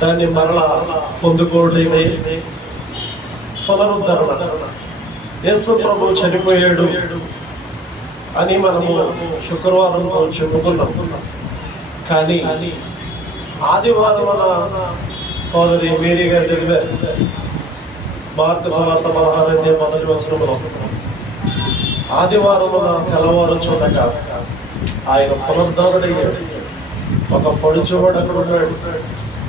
దాన్ని మరలా పొందుకోవడమే పునరుద్ధరణ. యేసు ప్రభు చనిపోయాడు అని మనము శుక్రవారంతో చెప్పుకున్నాం. కానీ ఆదివారం సోదరి మేరీ గారు చదివారు మార్కు సువార్త 16:1 ఆదివారమున తెల్లవారు చూడగా ఆయన పునరుద్ధరణయ్యాడు. ఒక పడుచువాడు అక్కడ ఉన్నాడు.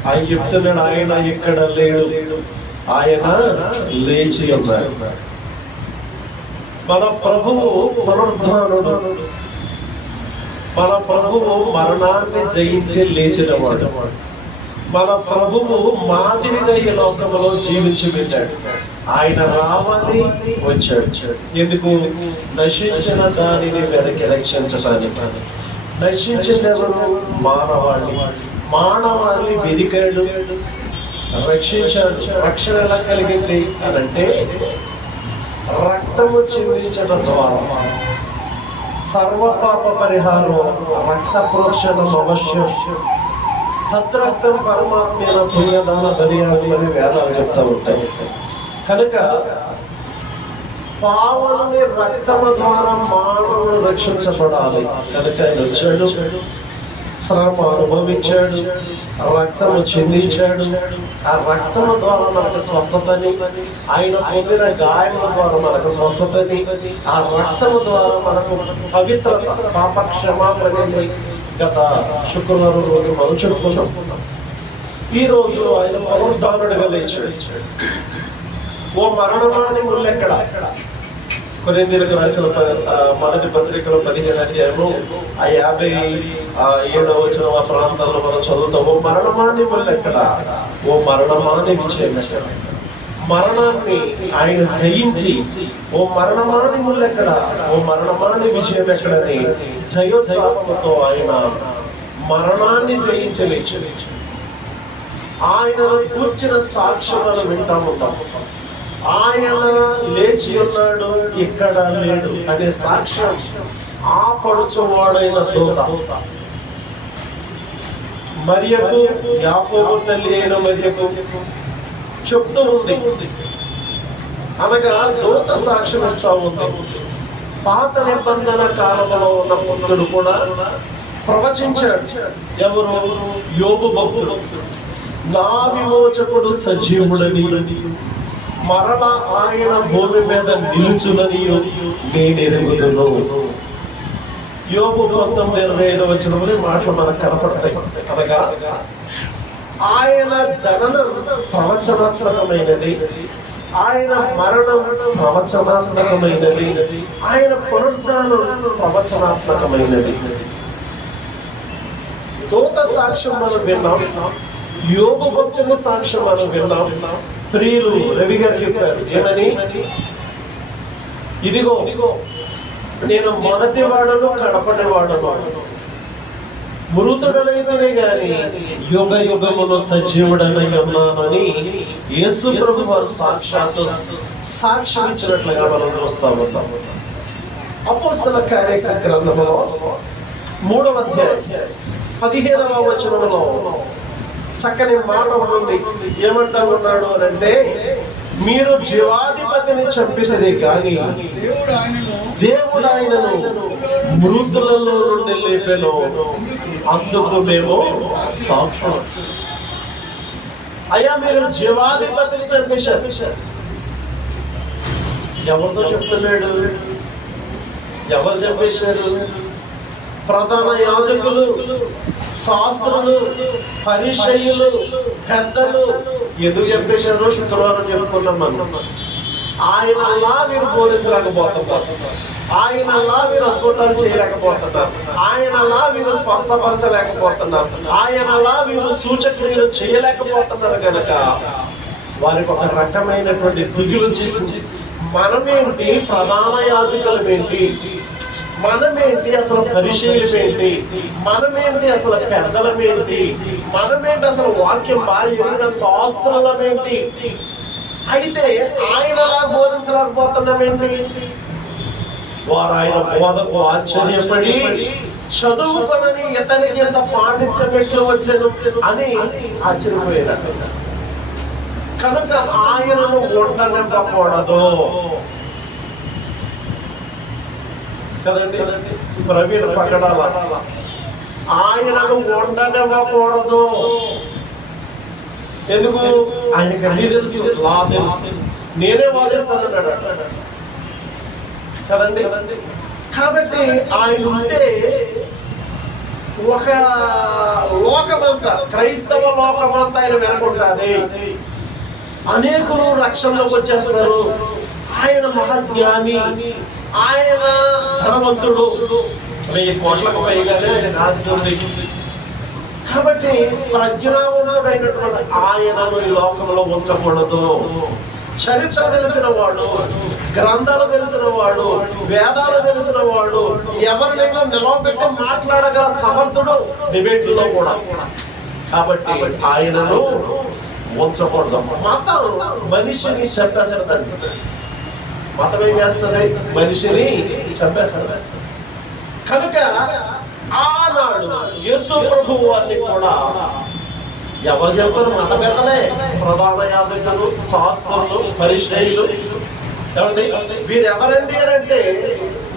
ఆయన చెప్తున్నాడు, ఆయన ఇక్కడ లేడు, ఆయన లేచి ఉన్నాడు. మన ప్రభువు పునరుద్ధానుడు. మన ప్రభువు మరణాన్ని జయించి లేచినవాడు. మన ప్రభువు మాదిరిగా ఈ లోకంలో జీవించి వెళ్ళాడు. ఆయన రావాలి వచ్చాడు. ఎందుకు? నశించిన దానిని వెనక్కి రక్షించడానికి. నశించినవరు మానవాళి వెదికాడు, రక్షించాడు. రక్షణ ఎలా కలిగింది అనంటే రక్తము చిందించడం ద్వారా. సర్వపాప పరిహారం, రక్త ప్రోక్షణం అవశ్యం. తద్రక్తం పరమాత్మైన పుణ్యదాన బలియాలి అని వేదాలు చెప్తూ ఉంటాయి. కనుక పావని రక్తము ద్వారా మానవుడు రక్షించబడాలి. కనుక ఆయన వచ్చాడు, శ్రమ అనుభవించాడు, రక్తము చిందించాడు. ఆ రక్తము ద్వారా మనకు స్వస్థతని, ఆయన పొందిన గాయముల ద్వారా మనకు స్వస్థతని, ఆ రక్తము ద్వారా మనకు పవిత్రత, పాప క్షమాపణని గత శుక్రవారం రోజు మనం చెప్పుకున్నాం. ఈ రోజు ఆయన పునరుద్ధానుడిగా లేచాడు. ఓ మరణమాని ముళ్ళెక్కడ? కొరింథీయులకు రాసిన మొదటి పత్రికలో 15వ అధ్యాయము 57వ ప్రాంతాల్లో మనం చదువుతాం. ఓ మరణమాని ముళ్ళెక్కడ? ఓ మరణమాని విజయం ఎక్కడ? మరణాన్ని ఆయన జయించి, ఓ మరణమాని ముళ్ళెక్కడ, ఓ మరణమాని విజయం ఎక్కడని జయోత్సాహంతో ఆయన మరణాన్ని జయించి లేచాడు. ఆయన కూర్చిన సాక్ష్యాలను వింటా ఉంటాం. ఆయన లేచి ఉన్నాడు, ఇక్కడ లేడు అనే సాక్ష్యం ఆ పడుచువాడైన దూత మరియకు, యాకోబు తల్లి అయిన మరియకు చెప్తూ ఉంది. అనగా దూత సాక్ష్యం ఇస్తా ఉంది. పాత నిబంధన కాలంలో ఉన్న పుత్రుడు కూడా ప్రవచించాడు. ఎవరు? యోబు భక్తుడు. నా విమోచకుడు సజీవుడని, మరల ఆయన భూమి మీద నిలుచునని నేను ఎరుగుదును. యోబు 19:25 మాటలు మనకు కనపడతాయి. అనగా ఆయన జననం ప్రవచనాత్మకమైనది, ఆయన మరణం ప్రవచనాత్మకమైనది, ఆయన పునరుద్ధానం ప్రవచనాత్మకమైనది. దూత సాక్ష్యం మనం విన్నాం, యోబు భక్తుల సాక్ష్యం మనం విన్నాం. ప్రియులు రవి గారు చెప్పారు ఏమని? ఇదిగో నేను మొదటి వాడను, కడపటి వాడను, మృతుడనైతేనే గాని యుగ యుగములో సజీవుడనై ఉన్నానని యేసు ప్రభు వారు సాక్షాత్తు సాక్ష్యం ఇచ్చినట్లుగా మనం చూస్తా ఉంటాం. అపోస్తల కార్య గ్రంథంలో 3వ అధ్యాయం 15వ వచనంలో చక్కని మాట ఉంది. ఏమంటా ఉన్నాడు అంటే, మీరు జీవాధిపతిని చంపినదే కానీ దేవుడు ఆయనను మృతులలో నుండి లేపెను, అందుకు మేము సాక్ష్యం. అయ్యా, మీరు జీవాధిపతిని చంపేశారు. ఎవరితో చెప్తున్నాడు? ఎవరు చంపేశారు? ప్రధాన యాజకులు, శాస్త్రులు, పరిసయ్యులు, పెద్దలు. ఎందుకు చంపేశారో శుక్రవారం చెప్పుకున్నాం మనం. ఆయనలా మీరు బోధించలేకపోతున్నారు, ఆయనలా మీరు అద్భుతాలు చేయలేకపోతున్నారు, ఆయనలా మీరు స్వస్థపరచలేకపోతున్నారు, ఆయనలా మీరు సూచక్రియలు చేయలేకపోతున్నారు. కనుక వారికి ఒక రకమైనటువంటి దిగులు చేసింది. మనమేంటి, ప్రధాన యాజకులమేంటి, మనమేంటి, అసలు పరిశీలమేంటి, మనమేంటి, అసలు పెద్దలమేంటి, మనమేంటి, అసలు వాక్యం బాగా ఎరిగిన శాస్త్రులమేంటి, అయితే ఆయనలా బోధించలేకపోతున్నామేంటి? వారు ఆయన బోధకు ఆశ్చర్యపడి చదువుకొనని ఇతనికి ఎంత పాండిత్యం ఎట్లు వచ్చాను అని ఆశ్చర్యపోయారు. కనుక ఆయనను ఉండనివ్వకూడదు కదండి. ప్రవీణ పకడాల ఆయనను ఉండనివ్వకూడదు. ఎందుకు? ఆయనకి అన్ని తెలుసు, లా తెలుసు, నేనే వాదిస్తానన్నాడు కదండి. కాబట్టి ఆయన ఉంటే ఒక లోకమంతా, క్రైస్తవ లోకమంతా ఆయన వెనకుంటుంది. అనేకులు రక్షణలోకి వచ్చేస్తారు. ఆయన మహాజ్ఞాని, ఆయన ధనవంతుడు, 1000 కోట్లకు పైగానే ఆయన ఆస్తి ఉంది. కాబట్టి ప్రజ్ఞావంతుడైనటువంటి ఆయనను ఈ లోకంలో ఉంచకూడదు. చరిత్ర తెలిసిన వాడు, గ్రంథాలు తెలిసిన వాడు, వేదాలు తెలిసిన వాడు, ఎవరినైనా నిలవబెట్టి మాట్లాడగల సమర్థుడు డిబేట్లో కూడా. కాబట్టి ఆయనను ఉంచకూడదు. మతం మనిషిని చంపేస్తుందండి. మతం ఏం చేస్తుంది? మనిషిని చంపేస్తుంది. కనుక ఆనాడు యేసు ప్రభువు వారిని కూడా ఎవరు చెప్పారు? మత పెద్దలే, ప్రధాన యాజకులు, శాస్త్రులు, పరిచయులు. ఏమండి వీరెవరండి అని అంటే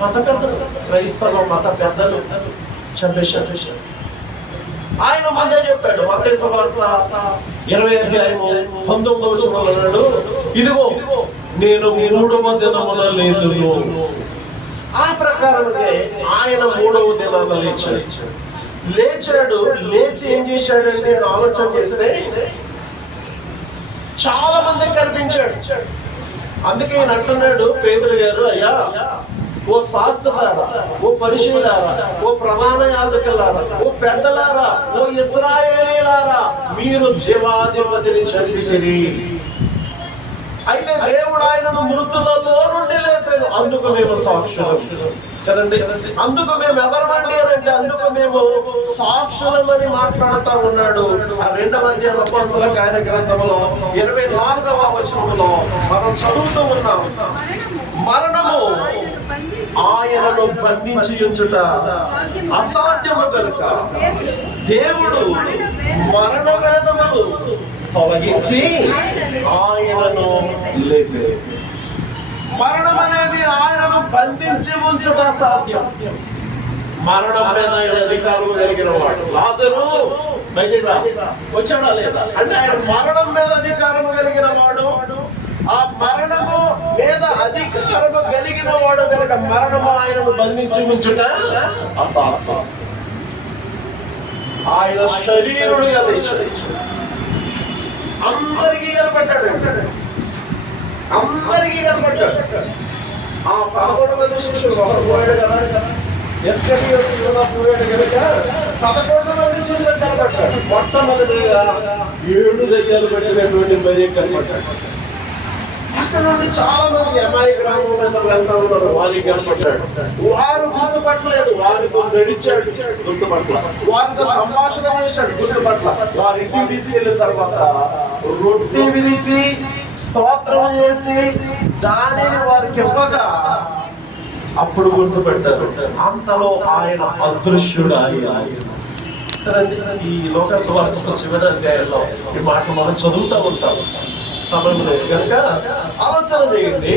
మత పెద్దలు, క్రైస్తవ మత పెద్దలు చంపేశారు. ఆయన ముందే చెప్పాడు, మత్తయి సువార్త 20 అధ్యాయము 19వ వచనంలో అన్నాడు, ఇదిగో నేను 3వ దినమున లేదును. ఆ ప్రకారమే ఆయన 3వ దినాన లేచాడు. లేచి ఏం చేశాడంటే ఆలోచన చేస్తే చాలా మంది కనిపించాడు. అందుకే ఈయన అంటున్నాడు పేతురు గారు, అయ్యా ఓ శాస్త్రులారా, ఓ పరిశీలారా, ఓ ప్రధాన యాజకులారా, ఓ పెద్దలారా, ఓ ఇశ్రాయేలీలారా, మీరు జీవాధిపతిని చంపితిరి. అయితే దేవుడు ఆయనను మృతులలో నుండి లేపాడు. అందుకు మేము సాక్షులు కదండి. అందుకు మేము ఎవరమండి అని అంటే అందుకు మేము సాక్షులమని మాట్లాడుతూ ఉన్నాడు. ఆ 2వ అధ్యాయం అపోస్తలుల కార్యగ్రంథంలో 24వ వచనంలో మనం చదువుతూ ఉన్నాం, మరణము ఆయనను బంధించి ఉంచుట అసాధ్యము కనుక దేవుడు మరణ వేదములు తొలగించి ఆయనను లేపాడు. మరణం అనేది ఆయనను బంధించి ఉంచుట సాధ్యం. మరణం మీద ఆయన అధికారం కలిగిన వాడు. లాజరు బయట వచ్చాడా లేదా అంటే ఆయన మరణం మీద అధికారం కలిగిన వాడు. ఆ మరణము మీద అధికారము కలిగిన వాడు కనుక మరణము ఆయనను బంధించి ఉంచుట అసాధ్యం. ఆయన శరీరుడుగా లేచాడు. అందరికీ కనపడ్డాడు. అందరికీ కనపడ్డాడు. ఆ 11 మంది శిష్యులు ఒకరు పోయాడు కదా, పోయాడు కనుక 11 మంది శిష్యులు కనపడ్డాడు. మొట్టమొదటిగా 7 దయ్యాలు పెట్టినటువంటి మరి కనపడ్డాడు. అక్కడ నుండి చాలా మంది అమ్మాయి గ్రామం మీద వెళ్తా ఉన్నారు, వారికి కనపడ్డాడు. వారు గుర్తుపట్టలేదు, వారితో నడిచాడు, గుర్తుపట్ల. వారితో సంభాషణ చేశాడు, గుర్తుపట్ల. వారి ఇంటికి తీసుకెళ్ళిన తర్వాత రొట్టె విరిచి స్తోత్రం చేసి దానిని వారికి ఇవ్వగా అప్పుడు గుర్తుపెట్టారు. అంతలో ఆయన అదృశ్యుడు. ఈ లోక సువార్త చివరి అధ్యాయంలో ఈ మాట మనం చదువుతూ ఉంటాం. సమయం లేదు కనుక ఆలోచన చేయండి.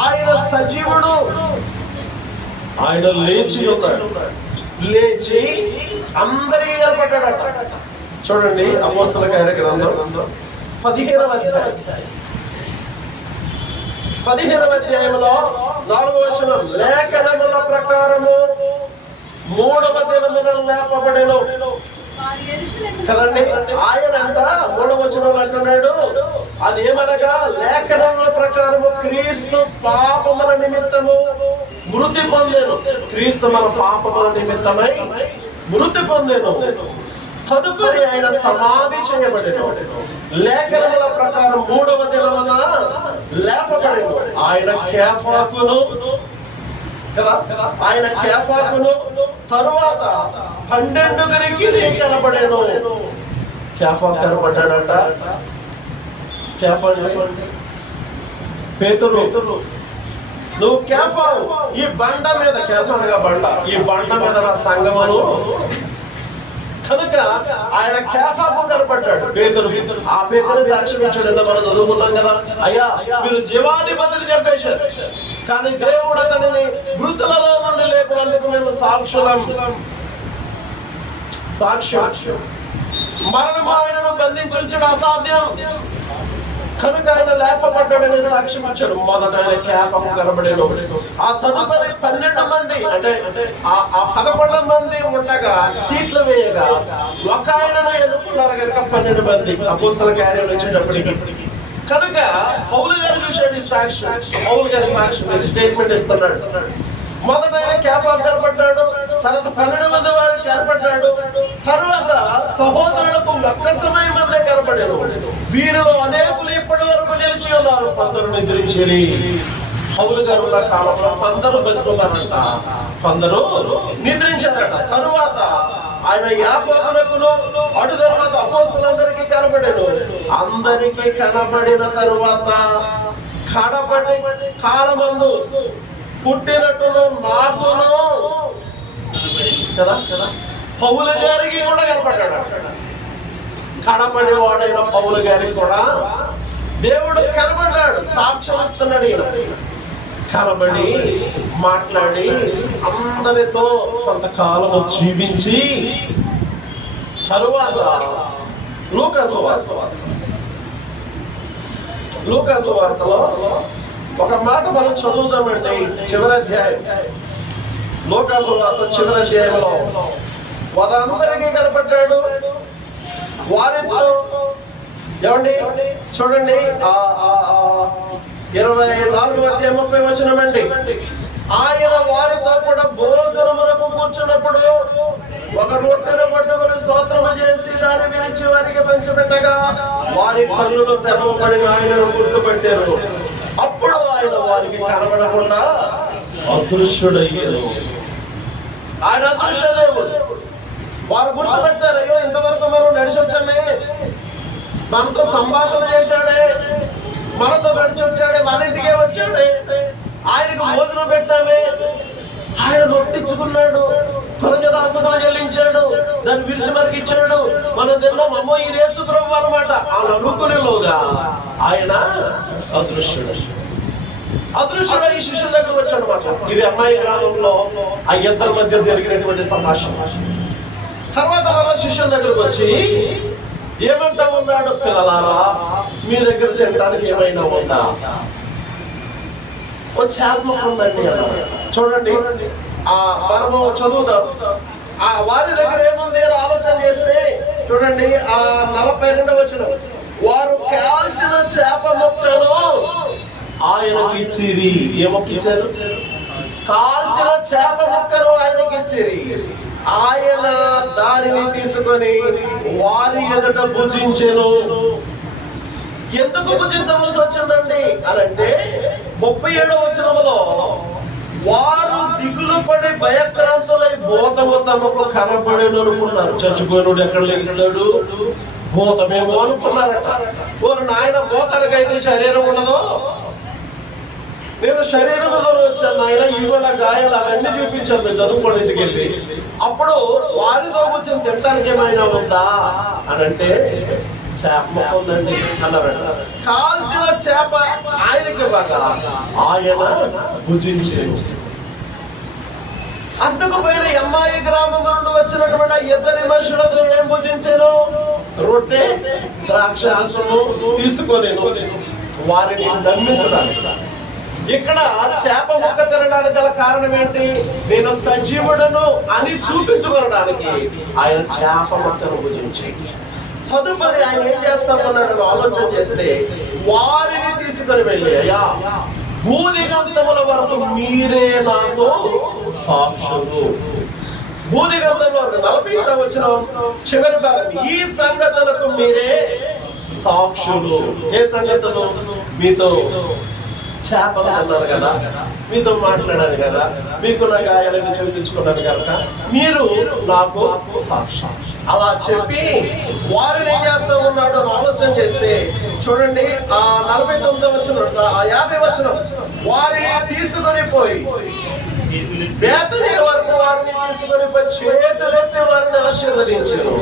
ఆయన సజీవుడు. ఆయన లేచి ఉన్నాడు. లేచి అందరికీ కనపడ్డాడట. చూడండి అపోస్తలుల కార్యగ్రంథం 15వ అధ్యాయం 15వ అధ్యాయంలో 4వ వచనం, లేఖనముల ప్రకారము 3వ దినమున లేపబడెను కదండి. ఆయన అంట 3వ వచనంలో అంటున్నాడు, అదేమనగా లేఖనముల ప్రకారము క్రీస్తు పాపముల నిమిత్తము మృతి పొందెను. క్రీస్తు మన పాపముల నిమిత్తమై మృతి పొందెను. తదుపరి ఆయన సమాధి చేయబడెను. లేఖనముల ప్రకారం 3వ దినమున లేపబడెను. ఆయన కేఫాకును కదా, ఆయన కేఫాకును తరువాత 12 కనబడేను. కేఫా కనబడ్డాడట. కేఫా పేతురు నువ్వు కేఫావు, ఈ బండ మీద, కేఫానుగా బండ, ఈ బండ మీద నా సంగమను. కనుక ఆయన కేఫాకు కనపడ్డాడు. పేతురు, ఆ పేతురు సాక్ష్యం ఇచ్చాడు. ఎంత మనం చదువుకున్నాం కదా, అయ్యా మీరు జీవాధిపతిని చెప్పేశారు, కానీ దేవుడు అతనిని మృతులలో నుండి లేపినందుకు మేము సాక్ష్యం. మరణము ఆయనను బంధించుంచుడు అసాధ్యం, కనుక ఆయన లేపబడ్డాడని సాక్ష్యం ఇచ్చాడు. మొదట ఆయన కేఫాకు కనబడేను. ఆ తదుపరి 12 మంది, అంటే ఆ 11 మంది ఉండగా చీట్లు వేయగా ఒక ఆయనను ఎన్నుకున్నారు కనుక 12 మంది అపోస్తల కార్యాలు వచ్చేటప్పటికి. కనుక పౌలు గారు చూశాడు ఈ సాక్ష్యం. పౌలు గారి సాక్ష్యం స్టేట్మెంట్ ఇస్తున్నాడు. మొదట ఆయన కేఫాకు కనపడ్డాడు, తర్వాత 12 మంది వారికి కనపడ్డాడు, తర్వాత సహోదరులకు ఒక్క సమయం మందే కనపడాడు. వీరిలో అనేకులు ఇప్పటి వరకు నిలిచి ఉన్నారు, కొందరు నిద్రించేది. పౌలు గారు ఉన్న కాలంలో కొందరు బతుకున్నారంట, కొందరు నిద్రించారట. తరువాత ఆయన యాకోబునకును అటు తర్వాత అపోస్తలులందరికీ కనబడాడు. అందరికీ కనబడిన తరువాత కడపడి కాలమందు పుట్టినట్టును నాకును కదా పౌలు గారికి కూడా కనపడ్డాడు. కడపడి వాడైన పౌలు గారికి కూడా దేవుడు కనబడ్డాడు, సాక్ష్యం ఇస్తున్నాడు. ఈయన కనబడి మాట్లాడి అందరితో కొంతకాలం జీవించి తరువాత లూకాసు వార్తలో ఒక మాట మనం చదువుతామండి. చివరి అధ్యాయం, లూకాసు వార్త చివరి అధ్యాయంలో వారందరికీ కనపడ్డాడు. వారితో ఏమండి చూడండి, 24వ అధ్యాయం 30వ వచనమండి. ఆయన వారితో కూడా భోజనములకు కూర్చున్నప్పుడు ఒక రొట్టెను పట్టుకుని స్తోత్రము చేసి దాన్ని విరిచి వారికి పంచిపెట్టగా వారి కన్నులు తెరవబడిన ఆయనను గుర్తుపట్టారు. అప్పుడు ఆయన వారికి కనబడకుండా అదృశ్యుడయ్యారు. ఆయన అదృశ్య దేవుడు. వారు గుర్తుపెట్టారు, అయ్యో ఇంతవరకు మనం నడిచి వచ్చామే, మనతో సంభాషణ చేశాడే, మనతో నడిచి వచ్చాడే, మన ఇంటికే వచ్చాడే, ఆయనకు భోజనం పెట్టామే, ఆయన నొట్టించుకున్నాడు, కృతజ్ఞతాస్తుతులు చెల్లించాడు, దాన్ని విరిచి మనకి ఇచ్చాడు, మనం తిన్నాం, అమ్మో ఈ యేసు ప్రభువు అన్నమాట. అలా అనుకునేలోగా ఆయన అదృశ్యుడై శిష్యుల దగ్గర వచ్చాడు మాట. ఇది అమ్మాయి గ్రామంలో ఆ ఇద్దరి మధ్య జరిగినటువంటి సంభాషణ. తర్వాత మన శిష్యుల దగ్గరకు వచ్చి ఏమంటా ఉన్నాడు, పిల్లలారా మీ దగ్గర తినడానికి ఏమైనా ఉందా? ఓ చేప ఉందండి అన్నాడు. చూడండి, మనము చదువుదాం. వారి దగ్గర ఏముంది అని ఆలోచన చేస్తే చూడండి, 42వ వచనం, వారు కాల్చిన చేప ముక్కను ఆయనకి ఇచ్చిరి. ఏ మొక్క ఇచ్చారు? కాల్చిన చేప ముక్కను ఆయనకి ఇచ్చిరి. ఆయన దానిని తీసుకొని వారి ఎదుట భుజించెను. ఎందుకు భుజించవలసి వచ్చిందండి అనంటే 37వ వచనములో వారు దిగులు పడి భయక్రాంతులై భూతము తమకు కనబడేను అనుకున్నారు. చచ్చిపోయినోడు ఎక్కడ లేస్తాడు? భూతమేమో అనుకున్నారట. ఓరు నాయన, భూతానికైతే శరీరం ఉండదు, నేను శరీరంలో వచ్చాను నాయన, ఇవ్వ నా గాయాలు అవన్నీ చూపించాను నేను చదువుకోండి ఇంటికి వెళ్ళి. అప్పుడు వారితో కూర్చొని తినడానికి ఏమైనా ఉందా అని అంటే చేప ఉందండి అన్నారట. కాల్చిన చేప ఆయనకి బాగా ఆయన భుజించారు. అందుకు పోయిన అమ్మాయి గ్రామం నుండి వచ్చినటువంటి ఇద్దరి మనుషులతో ఏం భుజించారు? రొట్టె ద్రాక్షారసము తీసుకొని వారిని నమ్మించడానికి. ఇక్కడ చేప ముక్క తినడానికి గల కారణం ఏంటి? నేను సజీవుడను అని చూపించుకోవడానికి ఆయన చేప ముక్కను భుజించి తదుపరి ఆయన ఏం చేస్తామన్నాడు ఆలోచన చేస్తే వారిని తీసుకొని వెళ్ళి, అయ్యా భూదిగంతముల వరకు మీరే నాకు సాక్షులు. భూదిగంతంలో 40వ వచనం చివరి భాగం, ఈ సంగతులకు మీరే సాక్షులు. ఏ సంగతులు? మీతో చేపలు అన్నారు కదా, మీతో మాట్లాడాను కదా, మీకు నా గాయాలను చూపించుకున్నాను కనుక మీరు నాకు సాక్షి. అలా చెప్పి వారిని ఏం చేస్తా ఉన్నాడు ఆలోచన ఆలోచన చేస్తే చూడండి, ఆ 49వ వచనం, ఆ 50వ వచనం, వారిని తీసుకొని పోయి బేతనీ వరకు వారిని తీసుకొని పోయి చేతులెత్తి వారిని ఆశీర్వదించారు.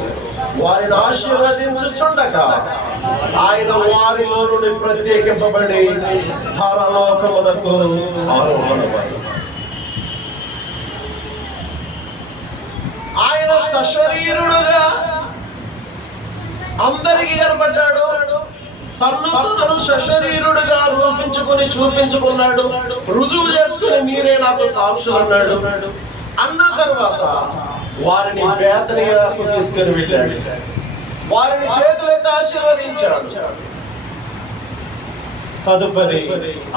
వారిని ఆశీర్వదించుచుండగా ఆయన వారిలో నుండి ప్రత్యేకింపబడి పరలోకమునకు ఆరోహణమయ్యాడు. ఆయన సశరీరుడుగా అందరికీ కనబడ్డాడు. తను తాను సశరీరుడుగా రూపించుకుని చూపించుకున్నాడు. రుజువు చేసుకుని మీరే నాకు సాక్షులు అన్నాడు. అన్న తర్వాత వారిని బేతనీకు తీసుకుని వెళ్ళాడు. వారిని చేతులెత్తి ఆశీర్వదించాడు. తదుపరి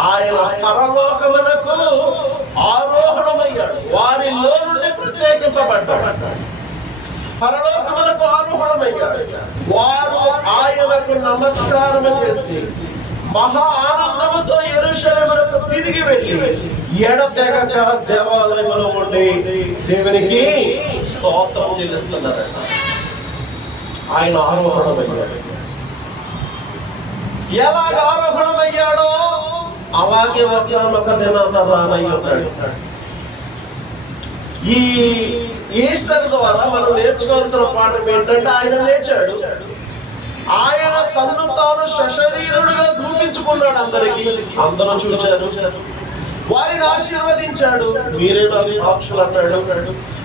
ఆయన పరలోకమునకు ఆరోహణమయ్యాడు. వారిలో నుండి ప్రత్యేకింపబడ్డాడు. పరలోకమునకు ఆరోహణమయ్యాడు. వారు ఆయనకు నమస్కారం చేసి మహా ఆనందముతో యెరూషలేమునకు తిరిగి వెళ్ళి ఎడతెగక దేవాలయంలో ఉండి దేవునికి స్తోత్రం చెల్లిస్తున్నారట. ఆయన ఆరోహణమయ్యాడు. ఎలాగ ఆరోహణమయ్యాడో అలాగే ఒక దినాన రానయ్య ఉన్నాడు. ఈ ఈస్టర్ ద్వారా మనం నేర్చుకోవాల్సిన పాఠం ఏంటంటే, ఆయన లేచాడు. ఆయన తన్ను తాను సశరీరుడుగా రూపించుకున్నాడు. అందరూ చూచారు. వారిని ఆశీర్వదించాడు. మీరే నాకు సాక్షులు అన్నాడు.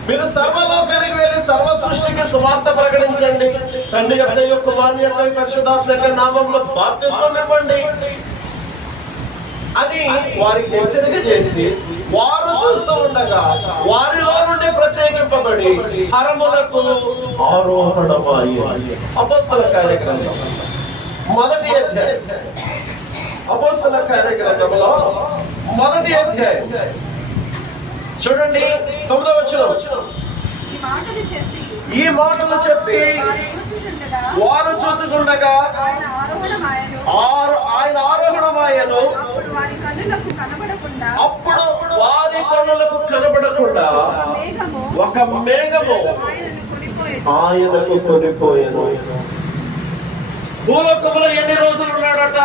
మీరు సర్వలోకానికి వెళ్ళి సర్వ సృష్టికి సువార్త ప్రకటించండి. తండ్రి యొక్క కుమారుని యొక్క పరిశుద్ధాత్మ యొక్క నామంలో బాప్తిస్మం ఇవ్వండి అని వారికి హెచ్చరిక చేసి, వారు చూస్తూ ఉండగా వారిలో నుండి ప్రత్యేకింపబడి పరములకు ఆరోహణమయ్యాడు. అపోస్తల కార్యగ్రంథం మొదటి అధ్యాయం. అపోస్తల కార్యగ్రంథంలో మొదటి అధ్యాయం చూడండి, 9వ వచనం. ఈ మాటలు చెప్పి వారు చూచుచుండగా ఆయన ఆరోహణమాయను. అప్పుడు వారి కన్నులకు కనబడకుండా ఒక మేఘము ఆయనకు కొనిపోయెను. భూలోకములో ఎన్ని రోజులు ఉన్నాడట?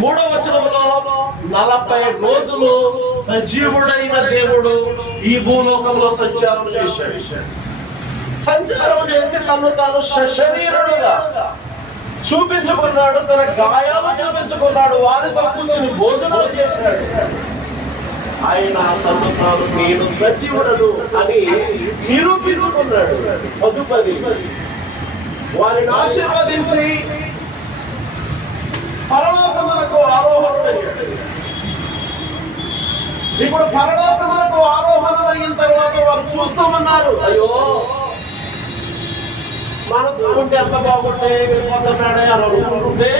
3వ వచనంలో 40 రోజులు సజీవుడైన దేవుడు ఈ భూలోకంలో సంచారం చేశాడు. సంచారం చేసి తను తాను సశరీరుడుగా చూపించుకున్నాడు. తన గాయాలు చూపించుకున్నాడు. వారితో కూర్చుని భోజనాలు చేశాడు. ఆయన తను తాను నేను సజీవుడను అని నిరూపించుకున్నాడు. తదుపరి వారిని ఆశీర్వదించి పరలోకమునకు ఆరోహణమయ్యాడు. ఇప్పుడు పరలోకమునకు ఆరోహణం అయిన తర్వాత వారు చూస్తూ ఉన్నారు, అయ్యో మన ఉంటే ఎంత బాగుంటే వెళ్ళిపోతున్నాడే అని అనుకుంటుంటే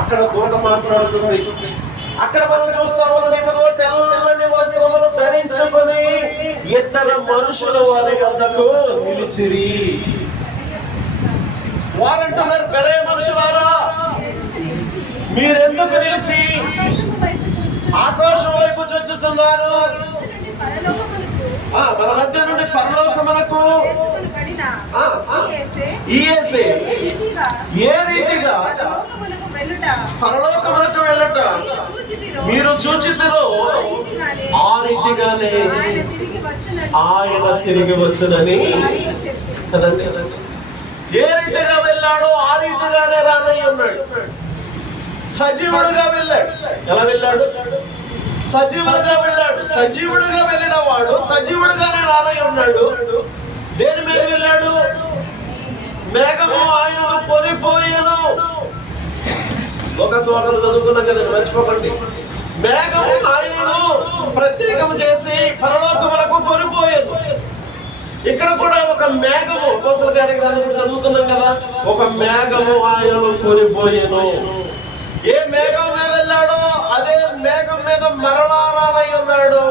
అక్కడ దూత మాట్లాడుతుంది. అక్కడ మనం చూస్తా ఉన్నాము, తెల్లని వస్త్రములు ధరించుకొని ఇద్దరు మనుషులు వారి వద్దకు నిలిచిరి. వారంటున్నారు, పెరే మనుషులారా మీరెందుకు నిలిచి ఆకాశం వైపు చూచుచున్నారు? మన మధ్య నుండి పరలోకమునకు ఏ రీతిగా పరలోకమునకు వెళ్ళట మీరు చూచితిరో ఆ రీతిగానే ఆయన తిరిగి వచ్చునని కదండి. ఏ రీతిగా వెళ్ళాడో ఆ రీతిగానే రానయ్య ఉన్నాడు. సజీవుడుగా వెళ్ళాడు. ఎలా వెళ్ళాడు? సజీవుడుగా వెళ్ళాడు. సజీవుడుగా వెళ్ళిన వాడు సజీవుడుగానే రానయ్య ఉన్నాడు. దేని మీద వెళ్ళాడు? మేఘము ఆయనను కొనిపోయెను. ఒక సోదరు చదువుకున్నాం కదండి, మర్చిపోకండి. మేఘము ఆయనను ప్రత్యేకం చేసి పరలోకములకు కొనిపోయెను. ఇక్కడ కూడా ఒక మేఘము, అపోస్తల కార్యగ్రంథం చదువుతున్నాం కదా, ఒక మేఘము ఆయనను కొనిపోయెను. ఏ మేఘం మీద వెళ్ళాడో అదే మేఘం మీద మరలా రానై ఉన్నాడు.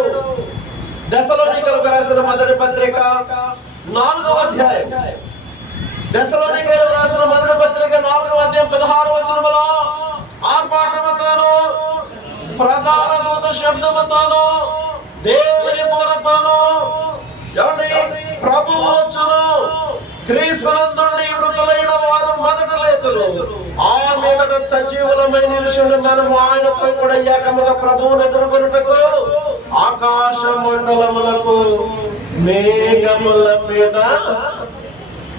దశలోనికలకు రాసిన మొదటి పత్రిక 4వ అధ్యాయం. దశలోనికలకు రాసిన మొదటి పత్రిక 4వ అధ్యాయం 16వ వచనములో ఆర్భాటముతోను ప్రధాన దూత శబ్దముతోను దేవుని మూలతోను ప్రభువు వచ్చును, క్రీస్తునందుండి మృతులైన వారు మొదట లేతురు, సజీవులమై నిలుచుండి మనము ఆయనతో కూడా ఏకముగా ప్రభువును ఎదుర్కొనుటకు ఆకాశ మండలములకు మేఘముల మీద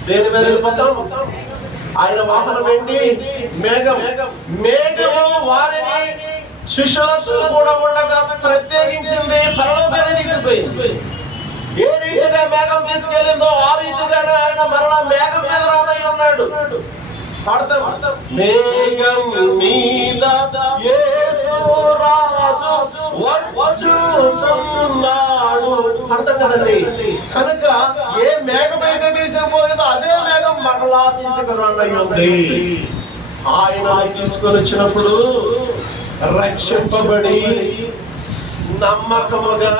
దేని మీద వెళ్ళిపోతాం? ఆయన వాహనం ఏంటి? మేఘం. మేఘము వారిని శిష్యులతో కూడా ఉండగా ప్రత్యేకించింది, పరలోకాన్ని తీసుకుపోయింది. ఏ రీతిగా మేఘం తీసుకెళ్ళిందో ఆ రీతిగానే ఆయన మరలా మేఘం మీద రానై ఉన్నాడు. మేఘం మీద యేసు రాజు వచ్చుచున్నాడు. అర్థం కదండి. కనుక ఏ మేఘం అయితే తీసుకుపోయిందో అదే మేఘం మరలా తీసుకురానై ఉంది. ఆయన తీసుకొని వచ్చినప్పుడు రక్షింపబడి నమ్మకముగా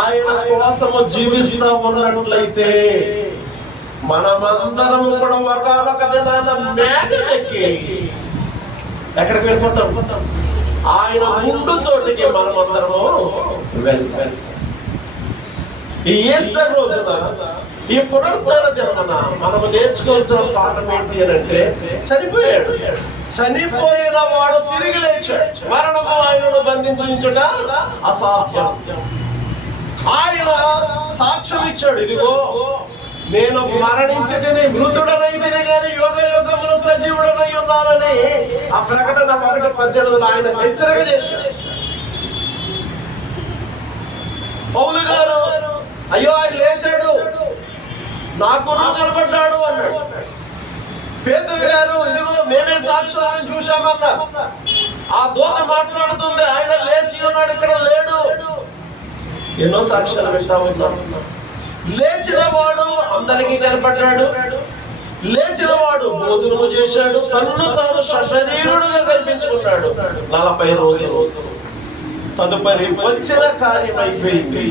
ఆయన కోసము జీవిస్తూ ఉన్నట్లయితే మనమందరము కూడా ఒకనొక దినాన మేఘం ఎక్కి ఎక్కడికి వెళ్ళిపోతాం? ఆయన ముందు చోటికి మనమందరము వెళ్తాం. ఈ ఈస్టర్ రోజున, ఈ పునరుద్ధాన దినమున మనము నేర్చుకోవాల్సిన పాఠం ఏంటి అని అంటే, చనిపోయాడు. చనిపోయిన వాడు తిరిగి లేచాడు. మరణము ఆయనను బంధించుట అసాధ్యం. ఆయన సాక్ష్యం ఇచ్చాడు, ఇదిగో నేను మరణించి తిని మృతుడనైతిని కానీ యుగ యుగములు సజీవుడనై ఉన్నానని ఆ ప్రకటన 1:18 ఆయన హెచ్చరిక చేశాడు. పౌలు గారు, అయ్యో ఆయన లేచాడు, నాకు కనబడ్డాడు అన్నాడు. పేతురు గారు, ఇదిగో మేమే సాక్షులను చూశామన్నా. ఆ దూత మాట్లాడుతుంది, ఆయన లేచి ఉన్నాడు, ఇక్కడ లేడు. ఎన్నో సాక్ష్యాలు వింటా ఉన్నాం. లేచిన వాడు అందరికీ కనపడ్డాడు. లేచిన వాడు భోజనము చేశాడు, తన్ను తాను సశరీరుడుగా కనిపించుకున్నాడు 40 రోజులు. తదుపరి వచ్చిన కార్యం అయిపోయింది.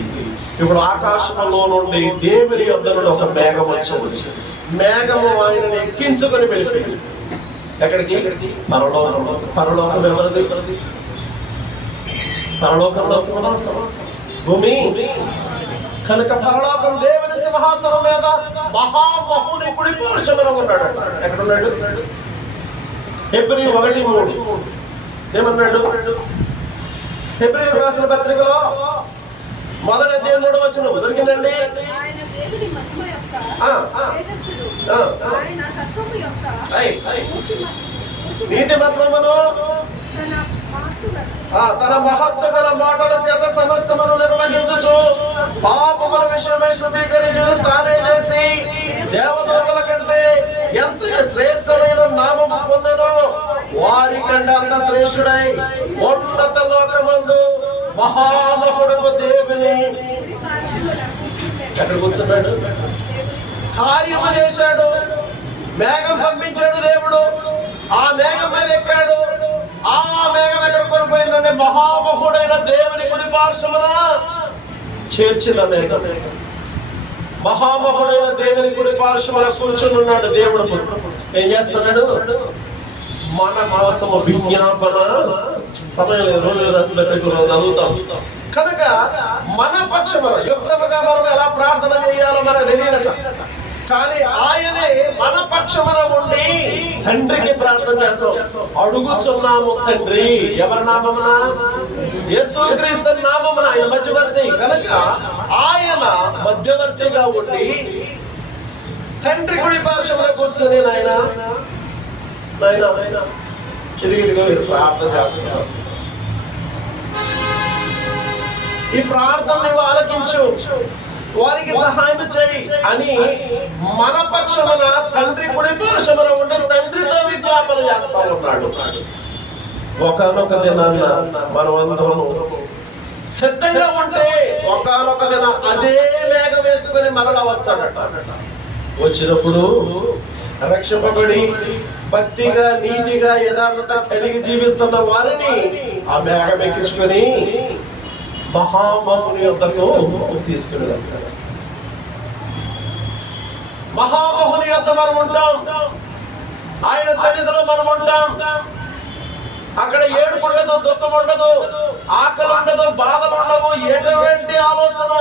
ఇప్పుడు ఆకాశంలో నుండి దేవుని యొద్ద నుండి ఒక మేఘం వచ్చింది. మేఘము ఆయనని ఎక్కించుకొని వెళ్ళిపోయింది. ఎక్కడికి? పరలోకం. పరలోకం ఎవరిది? పరలోకంలో సింహాసనం, భూమి. కనుక పరలోకం దేవుని సింహాసనం మీద మహామహుని కుడి పార్శ్వమున ఉన్నాడు. ఎక్కడున్నాడు? హెబ్రీ 1:3 ఏమన్నాడు? హెబ్రీ రాసిన పత్రికలో 1:3 దొరికిందండి. నీతిమత్వమును తన మహత్వ గల మాటల చేత సమస్తమును నిర్వహించుచు పాపముల విషయమై శుద్ధీకరించు తానే చేసి దేవదూతల కంటే ఎంత శ్రేష్టమైన నామము పొందెనో వారి కంటే అంత శ్రేష్ఠుడై ఉన్నత లోకమందు మహామహుడకు దేవుని ఎక్కడ కూర్చున్నాడు? కార్యము చేశాడు. మేఘం పంపించాడు దేవుడు. ఆ మేఘం మీద ఎక్కాడు. ఆ మేఘం ఎక్కడ కొనిపోయిందంటే మహామహుడైన దేవుని కుడి పార్శ్వమున చేర్చిన మేఘం. మహామహుడైన దేవుని కుడి పార్శ్వమున కూర్చుని ఉన్నాడు దేవుడు. ఏం చేస్తున్నాడు? మన కోసము విజ్ఞాపన సమయం చదువుతాం. కనుక మన పక్షమున యుక్తముగా మనం ఎలా ప్రార్థన చేయాలో మనకు తెలియదట. కానీ ఆయనే మన పక్షమున ఉండి తండ్రికి ప్రార్థన చేస్తాం. అడుగుచున్నాము తండ్రి. ఎవరి నామమున? యేసుక్రీస్తు నామమున. ఆయన మధ్యవర్తి. కనుక ఆయన మధ్యవర్తిగా ఉండి తండ్రి కుడి పార్శ్వమున కూర్చొని నాయన ఇదిగో ప్రార్థన చేస్తున్నారు. ఈ ప్రార్థన నువ్వు ఆలకించు, వారికి సహాయం చేయి అని మన పక్షమున తండ్రి కుడి పార్శ్వమున ఉండి తండ్రితో విజ్ఞాపన చేస్తా ఉన్నాడు. ఒకనొక దినాన్న మనం అందరం సిద్ధంగా ఉంటే ఒకనొక దిన అదే మేఘం వేసుకుని మరలా వస్తాడట. వచ్చినప్పుడు రక్షింపబడి భక్తిగా నీతిగా యథార్థత కలిగి జీవిస్తున్న వారిని ఆ మేఘం ఎక్కించుకొని మహామహుని యొద్దకు తీసుకుని వెళ్తాడు. మహామహుని యొద్ద మనం ఉంటాం. ఆయన సన్నిధిలో మనం ఉంటాం. అక్కడ ఏడుపు ఉండదు, దుఃఖం ఉండదు, ఆకలి ఉండదు, బాధలు ఉండవు, ఎటువంటి ఆలోచన,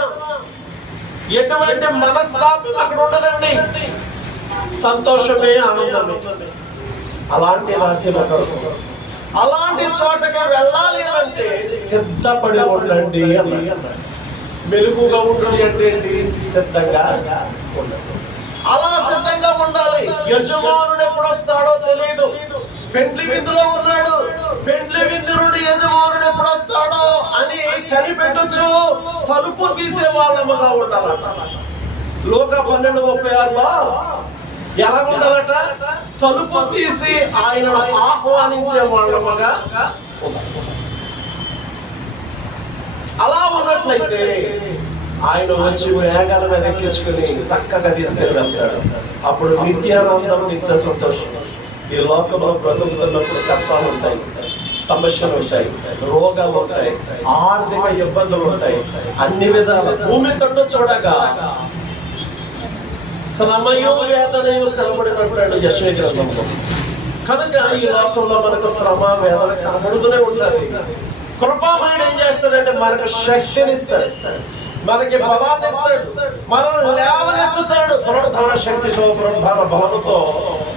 ఎటువంటి మనస్తాపం అక్కడ ఉండదండి. సంతోషమే, ఆనందమే. అలాంటి రాజ్యం కొరకు, అలాంటి చోటకి వెళ్ళాలి అంటే సిద్ధపడి ఉండండి అన్నాడు. మెలుగుగా ఉండండి అంటే ఏంటి? సిద్ధంగా ఉండండి. అలా సిద్ధంగా ఉండాలి. యజమానుడు ఎప్పుడు వస్తాడో తెలియదు. పెండ్లి విందులో ఉన్నాడు, పెండ్లి విందు నుండి యజమానుడు ఎప్పుడు వస్తాడో అని కనిపెట్టొచ్చు. తలుపు తీసే వాళ్ళముగా ఉండాలట. లోక 12:36లో ఎలా ఉండాలట? తలుపు తీసి ఆయనను ఆహ్వానించే వాళ్ళముగా ఉండాలి. అలా ఉన్నట్లయితే ఆయన వచ్చి మేఘాల మీద ఎక్కించుకుని చక్కగా తీసుకెళ్ళి వెళ్తాడు. అప్పుడు నిత్యానందం, నిత్య సంతోషం. ఈ లోకంలో బ్రతుకుతున్నప్పుడు కష్టాలు ఉంటాయి, సమస్యలు ఉంటాయి, రోగాలు ఉంటాయి, ఆర్థిక ఇబ్బందులు ఉంటాయి, అన్ని విధాల భూమి తట్టు చూడగా శ్రమయు వేదనయు కనబడినట్టు యెషయా గ్రంథంలో. కనుక ఈ లోకంలో మనకు శ్రమ వేదన కనబడుతూనే ఉంటాయి. కృపామయుడు ఏం చేస్తాడంటే మనకు శక్తిని ఇస్తాడు, మనకి బలాన్ని ఇస్తాడు, మనం లేవనెత్తుతాడు. పునరుద్ధాన శక్తితో, పునరుద్ధాన బలంతో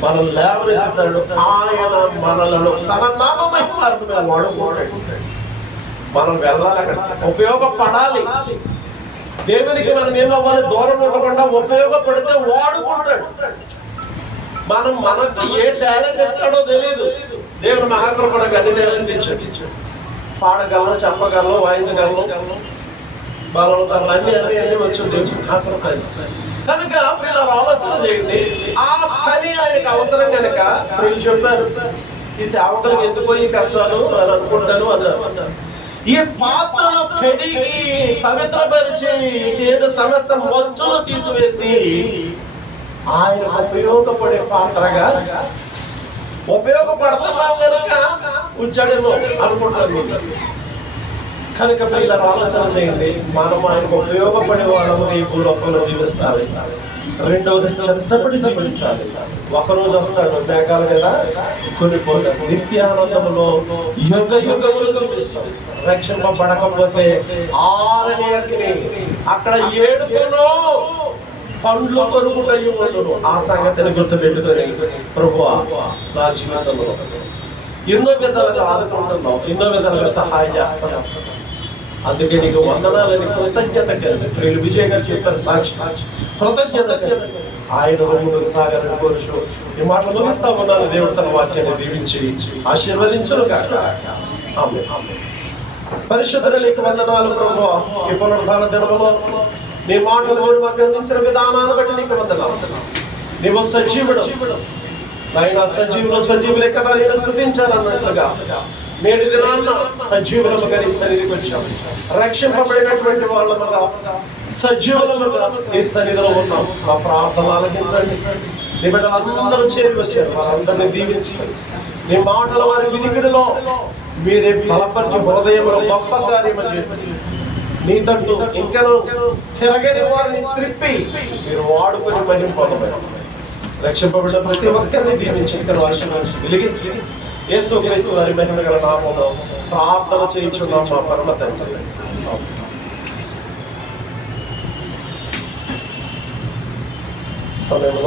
మనం లేవనెత్తుతాడు. ఆయన మనలను తన నామమహిమార్థమే వాడుకోవడం. మనం వెళ్ళాలి, అక్కడ ఉపయోగపడాలి. దేవునికి మనం ఏమవ్వాలి? దూరం ఉండకుండా ఉపయోగపడితే వాడుకుంటాడు. మనం మనకు ఏ టాలెంట్ ఇస్తాడో తెలియదు. దేవుడు మహాకృపణకు అన్ని టాలెంట్ ఇచ్చాడు. పాడగలను, చెప్పగలను, వాయించగలను, బలవతలు అన్ని వచ్చింది మహాకృప. కనుక వీళ్ళు ఆలోచన చేయండి. ఆ పని ఆయనకు అవసరం కనుక వీళ్ళు చెప్పారు, ఈ సేవకులకు ఎందుకు ఈ కష్టాలు అని అనుకుంటాను అన్నారు. ఈ పాత్రను కడిగి పవిత్రపరిచి సమస్త వస్తువులు తీసివేసి ఆయన ఉపయోగపడే పాత్రగా ఉపయోగపడుతున్నాం కనుక ఉంచాడేమో అనుకుంటారు. కనుక పిల్లలు ఆలోచన చేయండి. మనం ఆయనకు ఉపయోగపడే వాళ్ళము ఈ భూలోకంలో జీవిస్తారు. రెండవది శ్రద్ధపడి జీవించాలి. ఒకరోజు వస్తాడు మేఘాల మీద కొనిపోతాడు. నిత్యానందములో యుగ యుగములు జీవిస్తాం. రక్షింపబడకపోతే ఆరని అగ్ని, అక్కడ ఏడుపును పండ్లు కొరుకుటయ్యి ఉండును. ఆ సంగతిని గుర్తుపెట్టుకొని ప్రభువా నా జీవితంలో ఎన్నో విధాలుగా ఆదుకుంటున్నావు, ఎన్నో విధాలుగా సహాయం చేస్తున్నావు, అందుకే నీకు వందనాలని కృతజ్ఞత కలిగి విజయ్ గారు చెప్పారు. సాక్షి కృతజ్ఞత కలిగి ఆయన ముందుకు సాగాలని కోరుచు ఈ మాటలు ముగిస్తా ఉన్నారు. దేవుడు తన వాక్యాన్ని దీవించి ఆశీర్వదించును గాక. ఆమేన్. పరిశుద్ధుడు నీకు వందనాలు ప్రభువా. ఈ పునరుద్ధాన దినములో నీ మాటలు మాకు అందించిన విధానాన్ని బట్టి నీకు వందనాలు. నీవు సజీవుడు నాయన, సజీవులే కదా నేను స్తుతించాలన్నట్లుగా నేటి దినాన్న సజీవులముగా నీ సన్నిధికి వచ్చాము. రక్షింపబడినటువంటి వాళ్ళముగా సజీవులముగా నీ సన్నిధిలో ఉన్నాం. మా ప్రార్థనలు ఆలకించండి. నీ బిడ్డలందరూ చేరి వచ్చారు, వారందరినీ దీవించి నీ మాటల వారి వినికిడిలో మీరే బలపరిచి హృదయంలో గొప్ప కార్యము చేసి నీ తట్టు ఇంకను తిరగని వారిని త్రిప్పి మీరు వాడుకొని మహిమ పొందమని రక్షింపబడిన ప్రతి ఒక్కరిని దీవించి ఇక్కడ ఆశీర్వదించి వెలిగించి యేసుక్రీస్తు వారి మహిమ గల నామములో ప్రార్థన చేయించున్నాం మా పరమ తండ్రి. సమయంలో